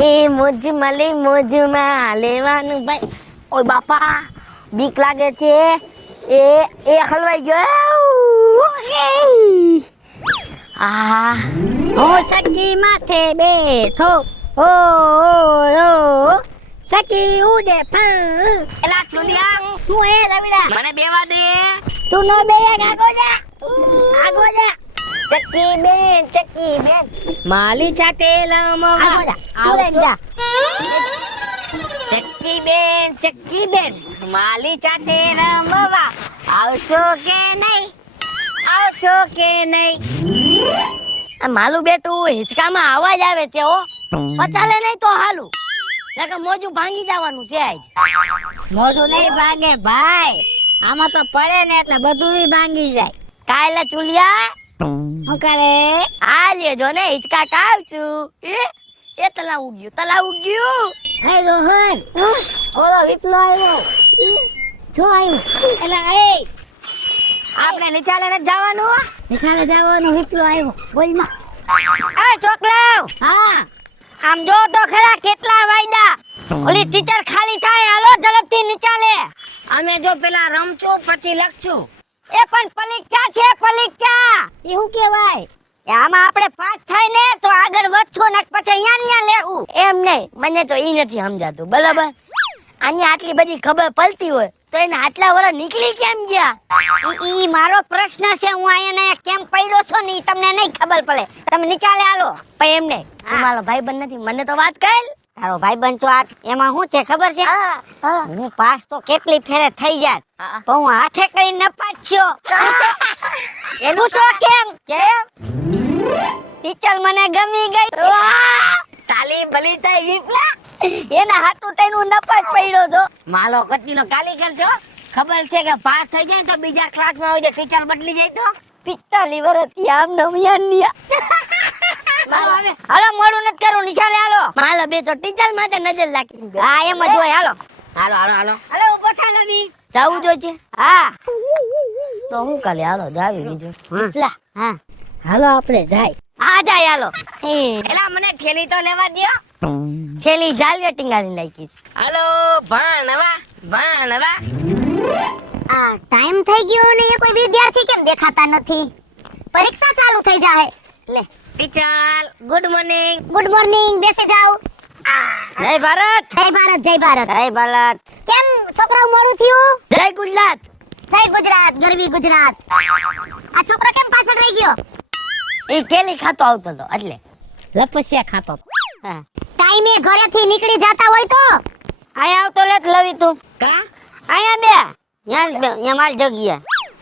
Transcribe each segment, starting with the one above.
એ મોજમાં લે મોજમાં લેવાનું ભાઈ. ઓય બાપા બીક લાગે છે. એ હલવાઈ ગયો. આ ઓ સખી માથે બેઠો. ઓ સખી ઉડે પણ. એલા સુનિયા તું એ રવિડા મને બેવા દે. તું નો બે આગો જા. આગો જા. ચક્કી બેન માલી ચાટે લમવા આવજો. ચક્કી બેન માલી ચાટે રમવા આવશો કે નહીં? આવશો કે નહીં? આ માલું બેટું હિંચકામાં અવાજ આવે છે હો. પચાલે નહીં તો હાલું નકર મોજું ભાંગી જવાનું છે. આજ મોજું નહીં ભાંગે ભાઈ, આમાં તો પડે ને એટલે બધું ભાંગી જાય. કાલે ચુલિયા શું કરે? આ લેજો ને હિચકા કાવ છું. એ તલાવ ઉગ્યું. હે રોહન ઓલો વિપલો આવ્યો. જો આવ્યો એટલે એ આપણે નિચાલે ન જવાનું. નિચાલે જવાનું વિપલો આવ્યો. બોલ માં એ છોકરાઓ. હા આમ જો તો ખરા કેટલા વાયદા. ઓલી ટીચર ખાલી થાય હાલો ઝડપથી નિચાલે. અમે જો પેલા રમશું પછી લખશું. એ પણ પરીક્ષા છે પરીક્ષા. એ શું કહેવાય? આમાં આપણે પાસ થાય ને તો આગળ વધશું ને પછી અહીંયા લેવું. એમ નહીં, મને તો ઈ નથી સમજાતું. બરાબર આની આટલી બધી ખબર પડતી હોય તો એને આટલા વર્ષ નીકળી કેમ ગયા? ઈ મારો પ્રશ્ન છે. હું અહીંયા કેમ પડ્યો છો ને ઈ તમને નહીં ખબર પડે. તમે નિકાલે આલો. પણ એમ નહીં, મારો ભાઈબંધ નથી, મને તો વાત કર. તારો ભાઈબંધ તો આ એમાં શું છે ખબર છે? હું પાસ તો કેટલી ફેરે થઈ જાત પણ હું હાથે કઈ ન પાછ્યો. એનું શું કેમ? ટીચર મને ગમી ગઈ. તાલી ભલી થઈ વિપલા. એના હાથું તેનું નપાસ પડ્યો તો. માલો કતીનો કાલી કરજો. ખબર છે કે પાસ થઈ જાય તો બીજા ક્લાસમાં હોય ટીચર બદલી જાય તો 45 વર્ષથી આમ નમિયાનિયા. હાલો મોડું નથી કરું, નિશાળે હાલો. માલો બે તો ટીચર માટે નજર રાખી. હા એમ જ હોય. હાલો હાલો ઉભો થા લવી. જાવું જો છે. હા તો હું કાલે હાલો જાવી બીજું. હા હાલો આપણે જાય. આ જાય હાલો. એલા મને થેલી તો લેવા દ્યો. થેલી જાલવે ટીંગાની લાગી છે. હાલો ભણવા. આ ટાઈમ થઈ ગયો ને એ કોઈ વિદ્યાર્થી કેમ દેખાતા નથી? પરીક્ષા ચાલુ થઈ જાય. લે ટીચર ગુડ મોર્નિંગ બેસી જાઓ. જય ભારત. જય ભારત. કેમ છોકરાઓ મોડું થયું? જય ગુજરાત. ગરવી ગુજરાત. આ છોકરો કેમ પાછળ રહી ગયો? એ કેલી ખાતો આવતો તો એટલે લપસિયા ખાતો. હા ટાઈમે ઘરેથી નીકળી જતા હોય તો આયા આવતો લેત લવી તું. કા આયા બે યા માલ જગ્યા.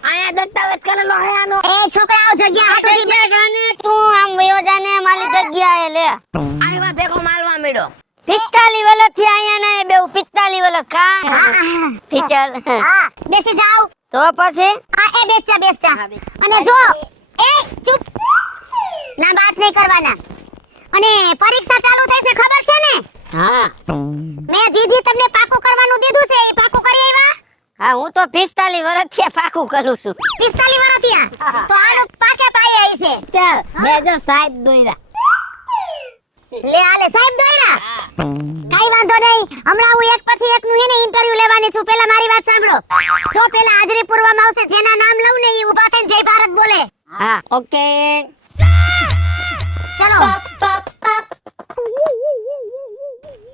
આયા દસ્તાવેજ કરેલો હે આનો. એ છોકરાઓ જગ્યા હાટુથી જગ્યા જાને તું આમ વયો જાને માલી જગ્યા એ લે. આયવા ભેગો માલવા મેડો. 45 વર્ષથી આયા ને બે 45 વર્ષ કા. ટીચર હા બેસી જાઓ. તો પછી એ બેસ જા. અને જો એ ચૂપ ના વાત નહીં કરવાના. અને પરીક્ષા ચાલુ થઈ છે ખબર છે ને? હા મેં જીજી તમને પાકું કરવાનું દીધું છે. એ પાકું કરી આવ્યા? હા હું તો 45 વર્ષથી પાકું કરું છું. 45 વર્ષથી તો આનું પાકે પાયે આવી છે. ચાલ બે જો સાહેબ દોઈરા. લે આલે સાહેબ દોઈરા. કઈ વાંધો નહીં. હમણાં હું એક પછી એક નું એને ઇન્ટરવ્યુ લેવાની છું. પહેલા મારી વાત સાંભળો. જો પહેલા હાજરી પૂરવામાં આવશે જેના નામ લઉં ને એ ઊભા થઈને જય ભારત બોલે. હા ઓકે ચલો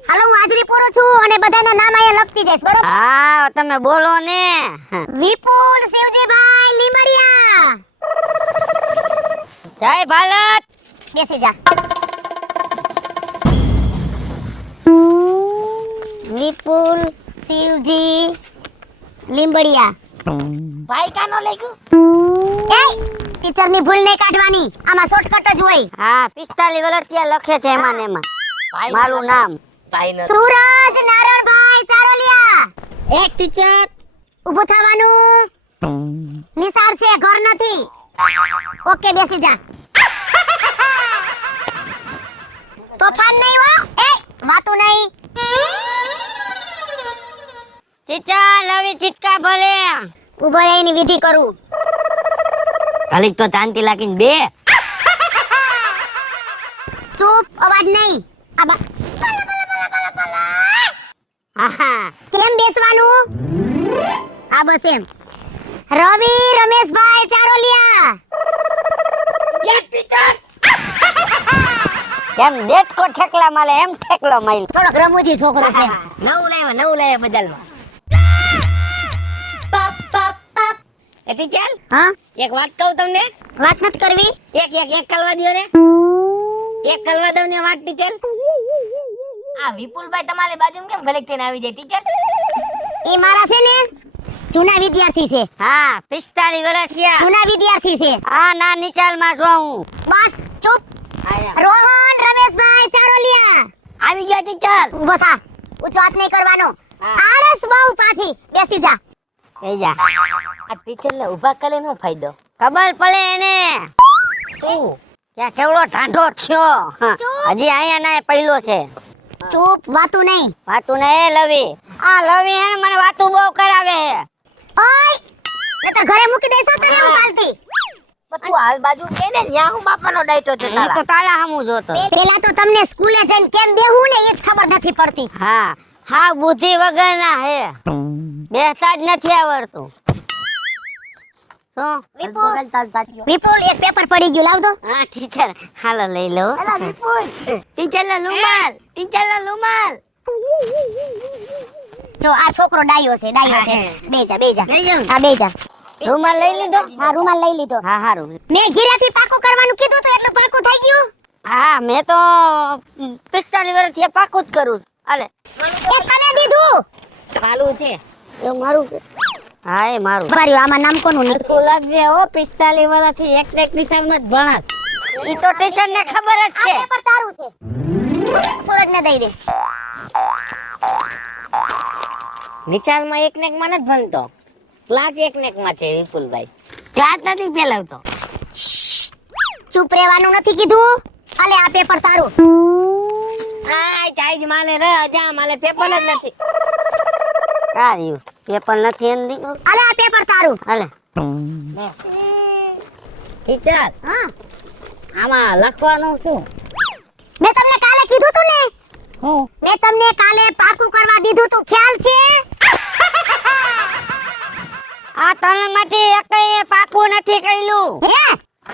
હાલો હું હાજરી પૂરું છું અને બધાના નામ અહીંયા લખતી જઈશ. બરોબર? હા તમે બોલો ને. વિપુલ શિવજીભાઈ લીમડિયા. જય ભારત. બેસી જા. વિપુલ શિવજી લીમડિયા. ભાઈ કાનો લખ્યું? એ ટીચર ની ભૂલ નહીં કાઢવાની. આમાં શોર્ટકટ જ હોય. હા 45 વર્ષ ત્યાં લખે છે એમાં ને એમાં મારું નામ. સૂરજ નારણભાઈ ચારોલિયા. એક ટીચર ઊભું થવાનું. નિસાર છે ઘર નથી. ઓકે બેસી જા. તોફાન નહીં હો. એ વાતું નહીં. ટીચર લવી ચિટકા ભલે. ઉભો રહે એની વિધિ કરું. ખાલી તો શાંતિ લાગીને બે. ચૂપ અવાજ નહીં. આહા કેમ બેસવાનું? આ બસ એમ. રવિ રમેશભાઈ ચારોલિયા. યસ ટીચર કેમ દેટકો ઠેકલા માલે એમ ઠેકલો માઈલ થોડોક રમૂજી છોકરો છે. નવું લાવ્યા બદલમાં એ ટીચર હા એક વાત કહું તમને વાત નથી કરવી. એક કલવા દ્યો ને એક કલવા દઉં ને વાત ટીચર આ વિપુલભાઈ તમારી બાજુમાં કેમ ગલેક થઈને આવી જાય ટીચર ઈ મારા છે ને જૂના વિદ્યાર્થી છે. હા 45 વર્ષ થયા જૂના વિદ્યાર્થી છે. હા ના નિચાલમાં છું હું બસ ચૂપ. આયા રોહન રમેશભાઈ ચારોલિયા. આવી ગયા ટીચર ઊભો થા. ઊંચો હાથ નહીં કરવાનો. હા. આરસ બહુ પાછી બેસી જા. થઈ જા આ ટીચર ને ઊભા કરે નો ફાયદો ખબર પડે એને શું ક્યાં કેવડો ઢાંઢો થયો હા, હજી આયા ના પહેલો છે ચૂપ વાતું નહીં. વાતું ને એ લવી આ લવી હે ને મને વાતું બહુ કરાવે હે ઓય નતર ઘરે મૂકી દેશો તને હું કાલથી. તું હાલ બાજુ કે ને ન્યા હું બાપાનો ડાયટો છે તારા તો તારા હામું જોતો પેલા તો તમને સ્કૂલે જઈને કેમ બેહું ને એ જ ખબર નથી પડતી. હા હા બુદ્ધિ વગરના હે બેસતા જ નથી આવડતું શું વિપુલ એક પેપર પડી ગયું લાવ દો. હા ટીચર હાલો લઈ લો ટીચર નો રૂમાલ જો આ છોકરો ડાયો છે બેજા લઈ જાઉં? હા બેજા. રૂમાલ લઈ લીધો હા રૂમાલ લઈ લીધો. હા હારું મેં ઘીરેથી પાકું કરવાનું કીધું તો એટલું પાકું થઈ ગયું. હા મેં તો 45 વર્ષથી પાકું જ કરું અલે એ તને દીધું. ચાલુ છે એ મારું છે હા એ મારું બરાબર આમાં નામ કોનું ને તો લાગજે હો 45 વર્ષથી એક ટીચરમાં જ ભણાત ઈ તો ટીચર ને ખબર જ છે પેપર તારું છે. સૂરજ ને દઈ દે. નિચાલમાં એક ને એક માં જ ભણતો ક્લાસ એક ને એક માં છે વિપુલભાઈ ક્લાસ નથી ફેલાવતો ચૂપ રહેવાનું નથી કીધું. અલે આ પેપર તારું. હા ચાઈજ માલે રે અજા માલે પેપર જ નથી કાયું પેપર નથી એમ દીકરો અલે આ પેપર તારું. હાલે ટીચર હા આમાં લખવાનું શું મેં તમને કાલે કીધું તું ને. હું મેં તમને કાલે પાકું કરવા દીધું તું ખ્યાલ છે. આ તણ માટે એકય પાકું નથી કઈલું હે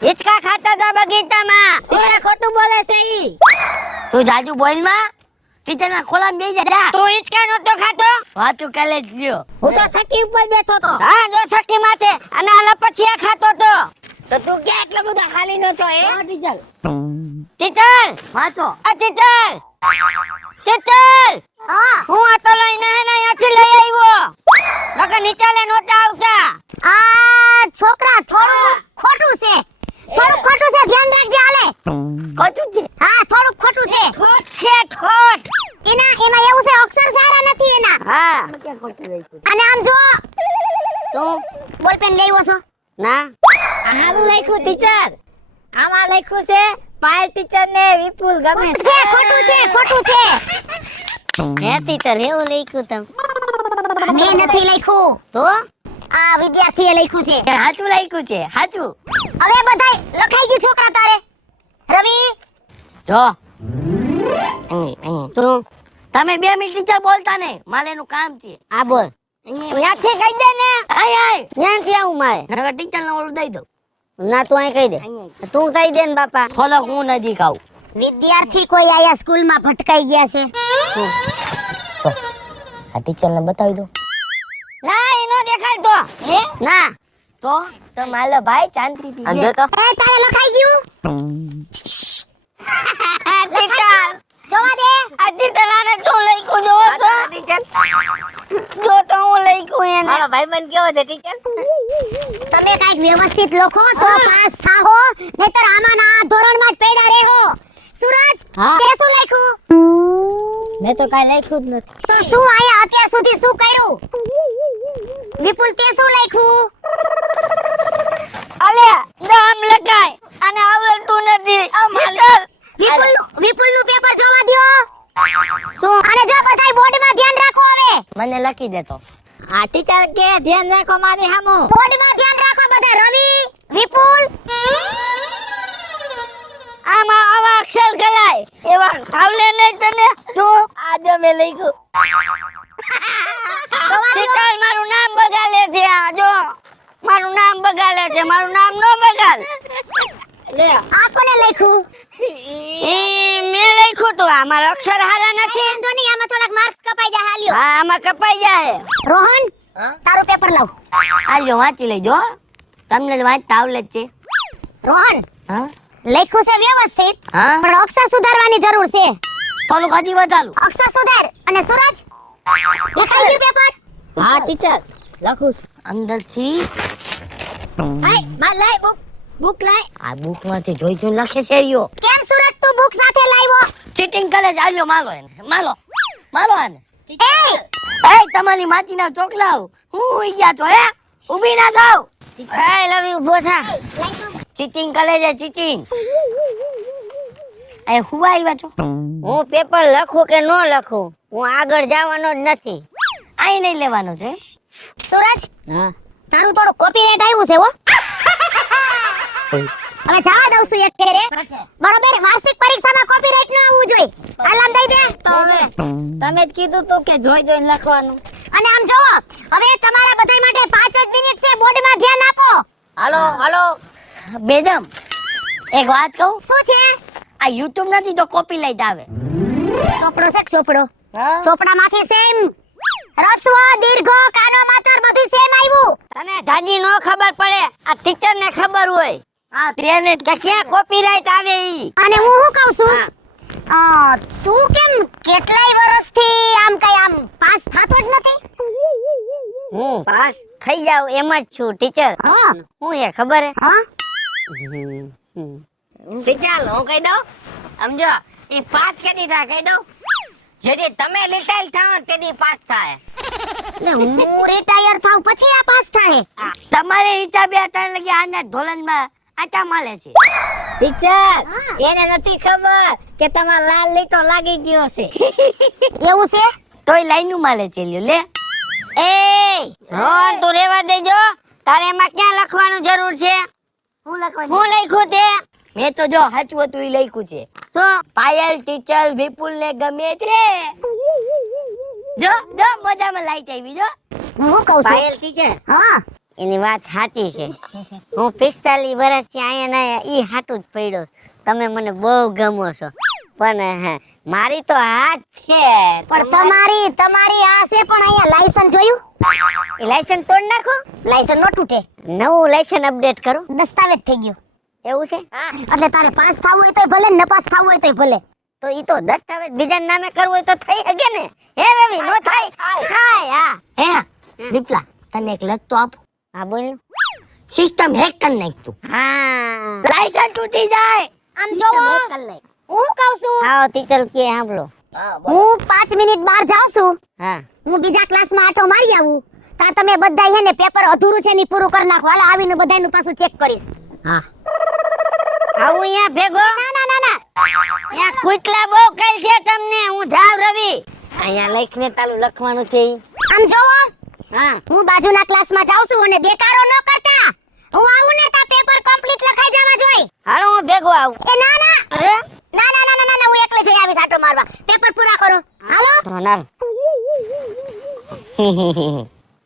હિચકા ખાતા હતા બગીચામાં ટીચર ખોટું બોલે છે ઈ તું જાજુ બોલ માં ટીચર ના ખોલા બેસી જા તું હિચકા નતો ખાતો વાતું કાલે જ લ્યો હું તો સકી ઉપર બેઠો તો હા જો સકી માથે અને આ લપચિયા ખાતો તો તું કે એટલો બધો ખાલી નતો હે ટીચર વાંચો આ ટીચર હા હું આ તો લઈને હે ને અહીંયાથી લઈ આવ્યો નકર નીચાલે નહોતા આવતા આ છોકરા થોડું ખોટું છે. થોડું ખોટું છે ધ્યાન રાખજે હાલે. ખોટું છે હા થોડું ખોટું છે. ઠોઠ છે ઠોઠ એમાં એવું છે અક્ષર સારા નથી એના. હા અને આમ જો તું બોલપેન લેવો છો. ના આનું લખ્યું ટીચર આમાં લખ્યું છે પાયલ ટીચર ને વિપુલ ગમે છે ખોટું છે ખોટું છે. હે ટીચર એવું લખ્યું તમ મેં નથી લખ્યું. તો આ વિદ્યાર્થીએ લખ્યું છે. સાચું લખ્યું છે સાચું હવે બધાય લખાઈ ગયું છોકરા તારે. રવિ જો તું તમે 2 મિનિટ ટીચર બોલતા નહીં મારે એનું કામ છે આ બોલ ત્યાંથી કહી દે ને આય ત્યાંથી આવું મારે નકર ટીચર ને ઓલું દઈ દઉં ના તું અહીં કહી દે તું કહી દે ને બાપા ખોલક હું નથી ખાવું વિદ્યાર્થી કોઈ આયા સ્કૂલમાં ભટકાઈ ગયા છે. આ ટીચર ને બતાવી દો ના એનો દેખાડ તો હે ના તો માલો ભાઈ શાંતિથી જો તો એ તારે લખાઈ ગયું. ટીચર જોવા દે. આ ટીચર આને શું લખ્યું જો તો ટીચર જો તો હું લખ્યું એને મારો ભાઈબંધ કેવો છે ટીચર તમે કાઈક વ્યવસ્થિત લખો તો પાસ થાઓ નહીતર આમાં આ ધોરણમાં જ પડ્યા રહો. સૂરજ હા. તે શું લખ્યું? મેં તો કાઈ લખ્યું જ નથી તો શું આયા અત્યાર સુધી શું કર્યું? વિપુલ તે શું લખ્યું? અલે નામ લખાય અને આવડતું નથી આ માસ્ટર વિપુલનું પેપર જોવા દ્યો. શું અને જો બધાય બોર્ડમાં ધ્યાન રાખો હવે. મને લખી દેતો આ ટીચર કે ધ્યાન રાખો મારી સામુ બોર્ડમાં ધ્યાન રાખો બધા. રવિ વિપુલ આમાં આવા અક્ષર ગલાય એવા લેવા આવલે નહીં તને તું આજે મેં લઈ ગયું ટીચર મારું નામ બગાડે છે આ જો મારું નામ બગાડે છે મારું નામ નો બગાડ લે આ કોને લખ્યું? મેં લખ્યું તું આમાં અક્ષર હારા નથી વાંધો નહીં, આમાં થોડાક માર્ક્સ કપાઈ જાય. હાલ્યો હા આમાં કપાઈ જાય રોહન, તારું પેપર લાવ. આલ્યો વાંચી લેજો તમને વાંચતા આવડે જ છે રોહન, હા લખ્યું છે વ્યવસ્થિત, હા પણ અક્ષર સુધારવાની જરૂર છે. થોડુંક હજી વધારું અક્ષર સુધાર. અને સૂરજ, લખાઈ ગયું પેપર? હા ટીચર લખું છું અંદરથી હાય, માર લાય બુક. બુક લાય. આ બુક માંથી જોઈ જોઈ લખે છે યો કેમ સૂરજ તું બુક સાથે લાવ્યો? ચીટિંગ કરે છે આલ્યો માલો એને માલો માલો આને એ એ તમારી માટીના ચોકલાઓ હું હોઈ ગયા છો હે ઊભી ના થાવ એ લવ યુ ઉભો થા ચીટિંગ કરે છે ચીટિંગ એ હું આવ્યા છો હું પેપર લખું કે નો લખું હું આગળ જવાનો જ નથી આઈ નહીં લેવાનો છે સૂરજ, હા તારું થોડું કોપીરાઈટ આવ્યું છે હો. હવે જવા દઉં છું એક ફેરે. બરોબર, વાર્ષિક પરીક્ષામાં કોપીરાઈટ ન આવવું જોઈએ. અલાર્મ દઈ દે. તમે જ કીધું તું કે જોઈ જોઈને લખવાનું અને આમ જોવો, હવે તમારા બધાય માટે 5 જ મિનિટ છે, બોર્ડમાં ધ્યાન આપો. હાલો હાલો બેદમ એક વાત કહું શું છે? આ યુટ્યુબ નથી તો કોપીરાઈટ આવે ચોપડો છે કે ચોપડો? ચોપડામાંથી સેમ રસ્વ, દીર્ઘ, કાનો, માતર બધું સેમ આવ્યું. તને દાદી નો ખબર પડે આ ટીચર ને ખબર હોય આ તેને કે ક્યાં કોપીરાઈટ આવે ઈ અને હું શું કહું છું, તું કેમ કેટલાય વર્ષથી આમ કઈ આમ પાસ થતો જ નથી? હું પાસ થઈ જાવ એમ જ છું ટીચર હા હું એ ખબર હે હા ટીચર હું કહી દઉં સમજો ઈ પાસ કેદી થાય કહી દઉં જેથી તમે રિટાયર થાવ તેદી પાસ થાય એટલે હું રિટાયર થાવ પછી આ પાસ થાય? તમારે હિસાબે અત્યારે લગી આના ધોલનમાં આટા માલે છે ટીચર એને નથી ખબર કે તમારો લાલ લીટો લાગી ગયો છે એવું છે? તોય લાઈનું માલે છે લ્યો લે એ રોન તું રેવા દેજો તારે એમાં ક્યાં લખવાનું જરૂર છે હું લખવાનું? હું લખ્યું તે મેં તો જો સાચું હતું ઈ લખ્યું છે તો પાયલ ટીચર વિપુલ ને ગમે છે જો જો મજામાં લાઈટ આવી જો હું શું કહું છું? પાયલ ટીચર હા એની વાત સાચી છે હું 45 વર્ષથી અહીંયા ઈ હાટું જ પડ્યો તમે મને બહુ ગમો છો પણ મારી તો હાથ છે પણ તમારી આ છે, પણ અહીંયા લાયસન્સ જોયું? એ લાયસન્સ તોડ નાખો લાયસન્સ નો તૂટે, નવું લાયસન્સ અપડેટ કરો દસ્તાવેજ થઈ ગયો. એવું છે એટલે તારે પાસ થવું હોય તોય ભલે, ન પાસ થવું હોય તોય ભલે. તો ઈ તો દસ્તાવેજ બીજા નામે કરવું હોય તો થઈ શકે ને હે રવિ નો થાય થાય હા હે દીપલા તને એક લત તો આપું હા બોલ સિસ્ટમ હેક કરી નાખ તું હા લાયસન્સ તૂટી જાય આમ જોવો, હું કહું છું, આવો ટીચર કે સાંભળો હું 5 મિનિટ બહાર જાઉં છું, હા હું બીજા ક્લાસમાં આટો મારી આવું, તા તમે બધાય હે ને પેપર અધૂરું છે ની પૂરું કરી નાખો. હાલો આવીને બધાયનું પાછું ચેક કરીશ. હા આવું અહીંયા ભેગો ના ના ના ના, અહીંયા કુટલા બહુ કઈ છે તમને હું જાવ રવિ અહીંયા લખને તાલું લખવાનું છે ઈ. આમ જોવો, હા હું બાજુના ક્લાસમાં જાઉં છું અને દેકારો ન કરતા. હું આવું ને તા પેપર કમ્પ્લીટ લખાઈ જવા જોઈએ. હાલો હું ભેગો આવું એ ના ના અરે ના ના ના ના ના, હું એકલી જઈ આવીશ આટો મારવા. પેપર પૂરા કરો. હાલો ધોનાર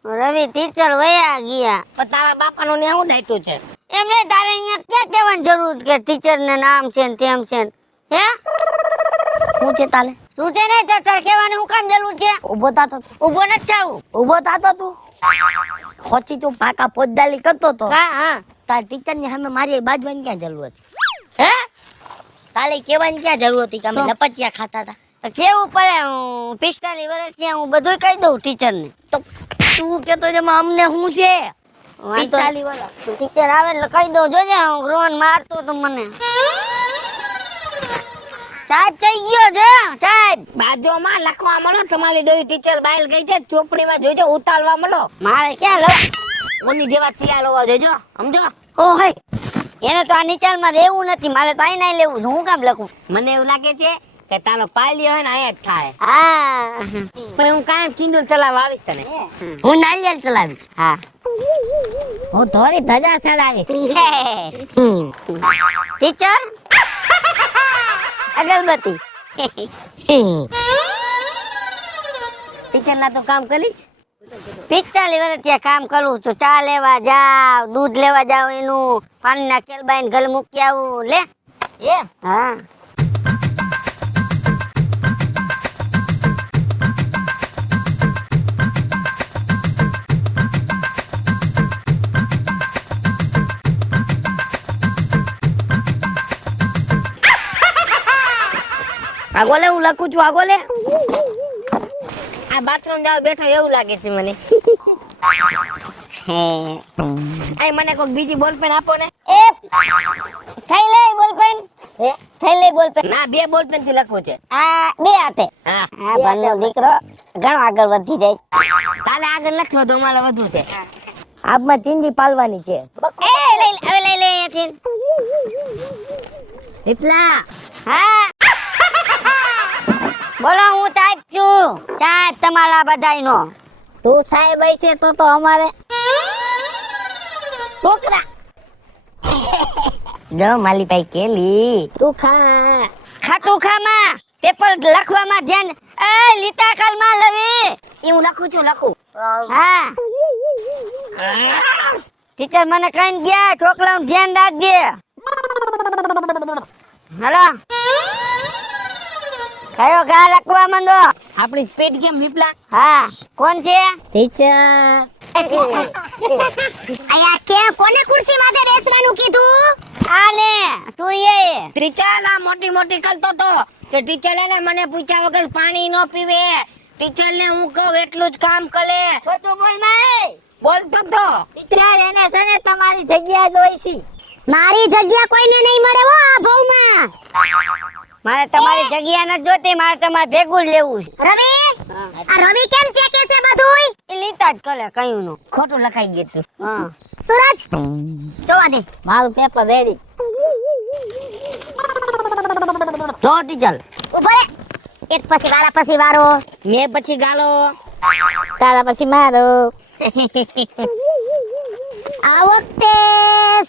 રવિ ટીચર વયા ગયા પણ તારા બાપાનું ને શું દાયટું છે એમને તારે અહીંયા ક્યાં કહેવાની જરૂર કે ટીચર ને નામ છે ને તેમ છે ને? હે શું છે તાલે શું છે ને તારે કહેવાની હું કામ જરૂર છે ઊભો થાતો ઊભો નથી થાવું ઊભો થાતો તું ખોટી તું પાકા પોદદાલી કરતો તો હા હા તાર ટીચર ની સામે મારી બાજવાની ક્યાં જરૂર હતી હે તાલે કહેવાની ક્યાં જરૂર હતી કે અમે લપચિયા ખાતા હતા કેવું પડે 45 વર્ષથી હું બધું કહી દઉં ટીચર ને તો તું કેતો એમાં અમને શું છે 45 વર્ષ ટીચર આવે એટલે કહી દઉં જોજે હું રોન મારતો તો મને સાહેબ થઈ ગયો છે સાહેબ બાજુમાં લખવા મળો તમારી ડોઈ ટીચર બાયલ ગઈ છે ચોપડીમાં જોઈજો ઉતારવા મળો મારે ક્યાં લવ ઓની જેવા થયા લેવા જોજો સમજો ઓ હે એને તો આ નિચાલમાં રહેવું નથી મારે તો અહીં નહીં લેવું હું કામ લખું મને એવું લાગે છે કે તારો પાલ્યો હે ને અહીંયા જ થાય હા પણ હું કાયમ ચીંદુલ ચલાવવા આવીશ તને હું નારિયેળ ચલાવીશ હા હું થોડી ધજા ચડાવીશ ટીચર અગરબત્તી ટીચર ના તો કામ કરીશ 45 વર્ષ ત્યાં કામ કરું છું ચા લેવા જાવ દૂધ લેવા જાવ એનું પાણીના કેલબાઈને ઘરે મૂકી આવું લે એમ હા આગો લે હું લખું છું આગો લે આ બાથરૂમ જાવ બેઠો એવું લાગે છે મને આય મને કોક બીજી બોલપેન આપો ને એ થઈ લે બોલપેન થઈ લે બોલપેન ના 2 બોલપેન થી લખવું છે આ 2 આપે હા આ બંને દીકરો ઘણો આગળ વધી જાય કાલે આગળ લખવો તો મારે વધુ છે આપમાં ચીંજી પાલવાની છે એ લઈ હવે લઈ લે અહીંથી વિપલા હા બોલો હું સાહેબ છું સાહેબ તમારા બધાયનો તું સાહેબ છે તો અમારે છોકરા જો માલીભાઈ કેલી તું ખા ખાતું ખામાં પેપર લખવામાં ધ્યાન એ લીટા કલમાં લવી એ હું લખું છું લખું હા ટીચર મને કહીને ગયા છોકરાનું ધ્યાન રાખજે હાલો કયો ગા લખવા માંડો આપણી સ્પીડ કેમ વિપલા હા કોણ છે ટીચર આયા કે કોને ખુરશી માથે બેસવાનું કીધું આને તું એ ટીચર આ મોટી મોટી કરતો તો કે ટીચર એને મને પૂછ્યા વગર પાણી ન પીવે ટીચર ને હું કહું એટલું જ કામ કરે તો તું બોલ માં બોલતો તો ટીચર એને સને તમારી જગ્યા જોઈશી મારી જગ્યા કોઈને નહીં મળે હો આ ભવમાં મારે તમારી જગ્યા ન જોતી મારે તમારે ભેગું જ લેવું છે રવિ આ રવિ કેમ ચેકે છે બધુંય એ લીટા જ કરે કયું નું ખોટું લખાઈ ગયું તું હા સૂરજ જોવા દે મારું પેપર રેડી જો ટીચર ઉભો રે એક પછી વારો મેં પછી ગાલો તારા પછી મારો આ વખતે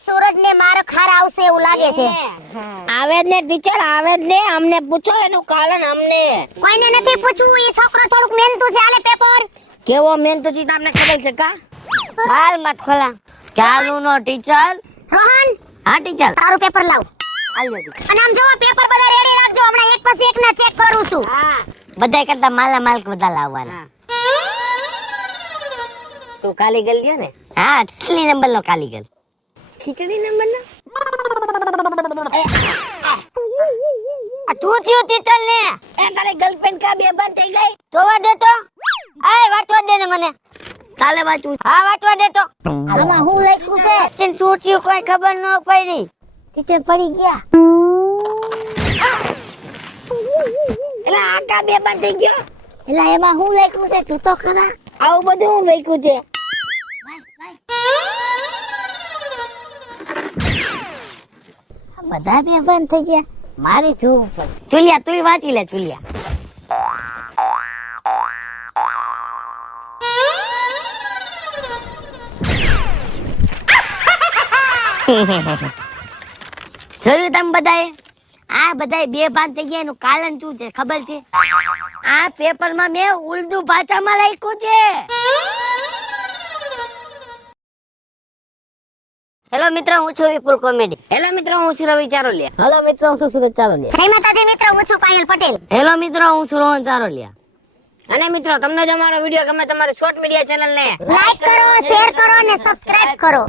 સૂરજ ને મારો ખાર આવશે એવું લાગે છે આવે જ ને ટીચર આવે જ ને અમને પૂછો એનું કારણ અમને કોઈને નથી પૂછવું એ છોકરો થોડુંક મહેનતુ છે આલે પેપર કેવો મહેનતુ છે તમને ખબર છે કા હાલ મત ખોલા ચાલુ નો ટીચર રોહન હા ટીચર તારું પેપર લાવ આલ્યો અને આમ જોવો પેપર બધા રેડી રાખજો હમણાં એક પછી એક ના ચેક કરું છું હા બધાય કરતા માલા માલ બધા લાવવાના તું કાલીગલ ગયો ને હા કેટલી નંબર નો કાલીગલ ખીચડી નંબર નો આ તું થયું ટીચર ને એ તારી ગર્લફ્રેન્ડ કા બે બંધ થઈ ગઈ જોવા દે તો આય વાંચવા દે ને મને કાલે વાંચું હા વાંચવા દે તો આમાં હું લખ્યું છે તું થયું કોઈ ખબર ન પડી ટીચર પડી ગયા એલા આકા બે બંધ થઈ ગયો એલા એમાં હું લખ્યું છે તું તો ખરા આવું બધું હું લખ્યું છે બધા બે બંધ થઈ ગયા મારી જોવું પડશે ચુલિયા તું વાંચી લે ચુલિયા જોયું તમે બધાએ આ બધાય બે ભાગ થઈ ગયા એનું કારણ શું છે ખબર છે આ પેપરમાં મેં ઉર્દુ ભાષામાં લખ્યું છે હેલો મિત્રો હું છું વિપુલ કોમેડી હેલો મિત્રો હું છું રવિ ચારોલિયા હેલો મિત્રો હું છું સુરજ ચારોલિયા જય માતાજી મિત્રો હું છું પાયલ પટેલ હેલો મિત્રો હું છું રોહન ચારોલિયા અને મિત્રો તમને જો અમારો વિડિયો ગમે તમારી શોર્ટ મીડિયા ચેનલ ને લાઈક કરો શેર કરો અને સબસ્ક્રાઇબ કરો